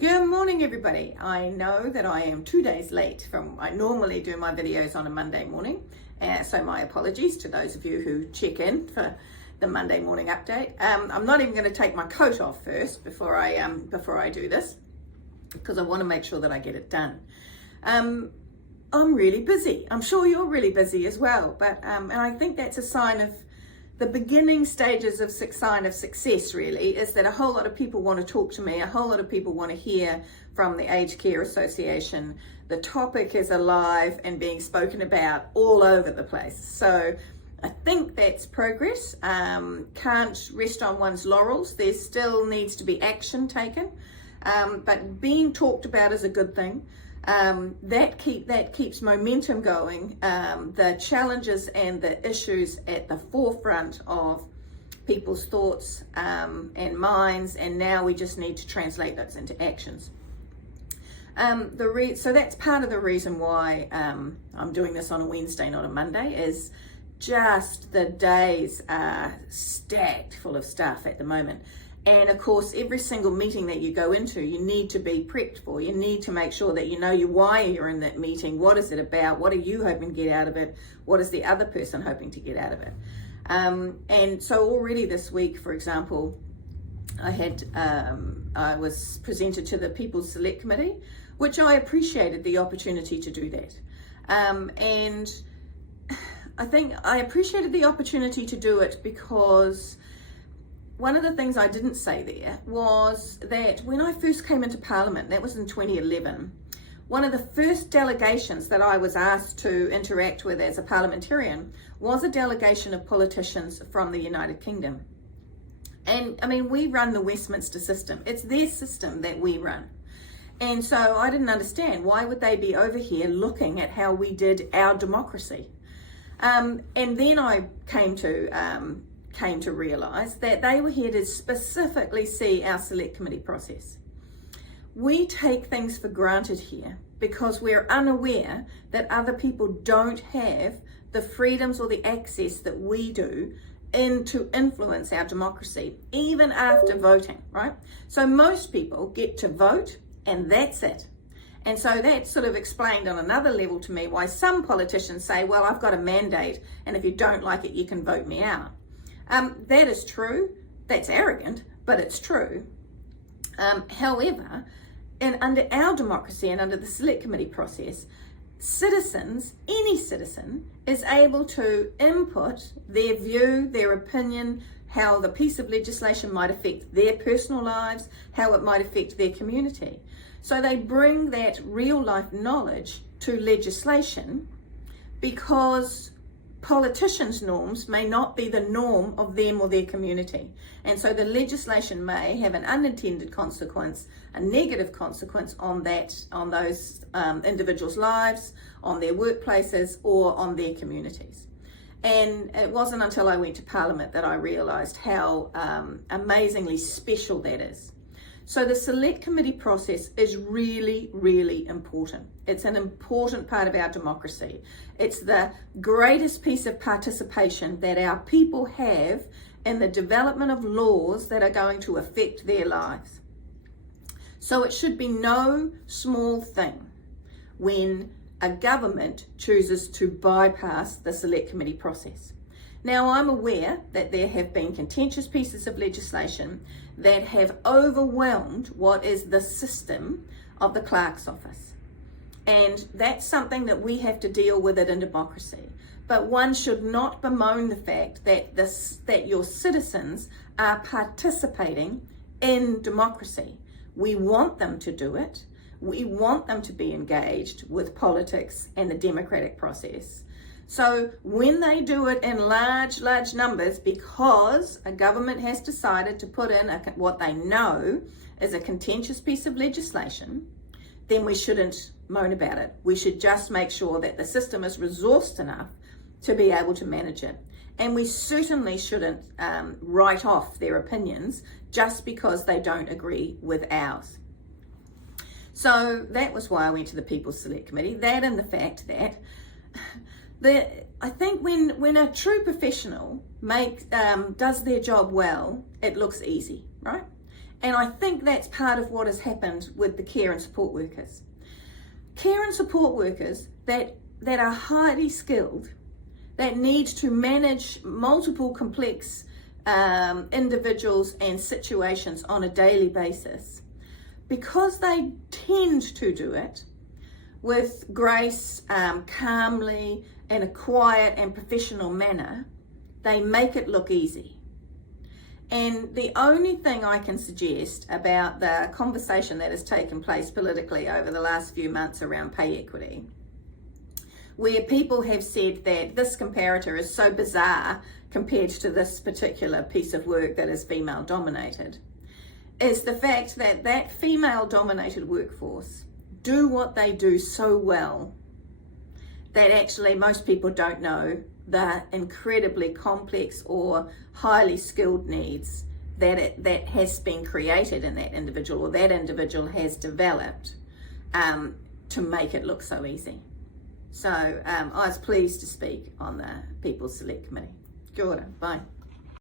Good morning, everybody. I know that I am 2 days late I normally do my videos on a Monday morning, so my apologies to those of you who check in for the Monday morning update. I'm not even going to take my coat off first before I do this, because I want to make sure that I get it done. I'm really busy. I'm sure you're really busy as well, but and I think that's a sign of the beginning stages of sign of success, really, is that a whole lot of people want to talk to me, a whole lot of people want to hear from the Aged Care Association. The topic is alive and being spoken about all over the place. So I think that's progress. Can't rest on one's laurels. There still needs to be action taken, but being talked about is a good thing. That keeps momentum going, the challenges and the issues at the forefront of people's thoughts and minds, and now we just need to translate those into actions. So that's part of the reason why I'm doing this on a Wednesday, not a Monday, is just the days are stacked full of stuff at the moment. And of course, every single meeting that you go into, you need to be prepped for. You need to make sure that you know why you're in that meeting. What is it about? What are you hoping to get out of it? What is the other person hoping to get out of it? And so already this week, for example, I was presented to the People's Select Committee, which I appreciated the opportunity to do that. And I think I appreciated the opportunity to do it because one of the things I didn't say there was that when I first came into Parliament, that was in 2011, one of the first delegations that I was asked to interact with as a parliamentarian was a delegation of politicians from the United Kingdom. And I mean, we run the Westminster system. It's their system that we run. And so I didn't understand, why would they be over here looking at how we did our democracy? And then I came to realise that they were here to specifically see our select committee process. We take things for granted here because we're unaware that other people don't have the freedoms or the access that we do to influence our democracy, even after voting, right? So most people get to vote and that's it. And so that sort of explained on another level to me why some politicians say, well, I've got a mandate and if you don't like it, you can vote me out. That is true. That's arrogant, but it's true. However, under our democracy and under the select committee process, citizens, any citizen, is able to input their view, their opinion, how the piece of legislation might affect their personal lives, how it might affect their community. So they bring that real life knowledge to legislation because politicians' norms may not be the norm of them or their community. And so the legislation may have an unintended consequence, a negative consequence on those individuals' lives, on their workplaces, or on their communities. And it wasn't until I went to Parliament that I realised how amazingly special that is. So the select committee process is really, really important. It's an important part of our democracy. It's the greatest piece of participation that our people have in the development of laws that are going to affect their lives. So it should be no small thing when a government chooses to bypass the select committee process. Now, I'm aware that there have been contentious pieces of legislation that have overwhelmed what is the system of the clerk's office. And that's something that we have to deal with it in democracy. But one should not bemoan the fact that your citizens are participating in democracy. We want them to do it. We want them to be engaged with politics and the democratic process. So when they do it in large numbers because a government has decided to put in what they know is a contentious piece of legislation, then we shouldn't moan about it. We should just make sure that the system is resourced enough to be able to manage it. And we certainly shouldn't write off their opinions just because they don't agree with ours. So that was why I went to the People's Select Committee. That and the fact that I think when a true professional does their job well, it looks easy, right? And I think that's part of what has happened with the care and support workers. Care and support workers that are highly skilled, that need to manage multiple complex individuals and situations on a daily basis, because they tend to do it with grace, calmly, in a quiet and professional manner, they make it look easy. And the only thing I can suggest about the conversation that has taken place politically over the last few months around pay equity, where people have said that this comparator is so bizarre compared to this particular piece of work that is female dominated, is the fact that that female dominated workforce do what they do so well that actually most people don't know the incredibly complex or highly skilled needs that has been created in that individual, or that individual has developed to make it look so easy. So I was pleased to speak on the People's Select Committee. Kia ora, bye.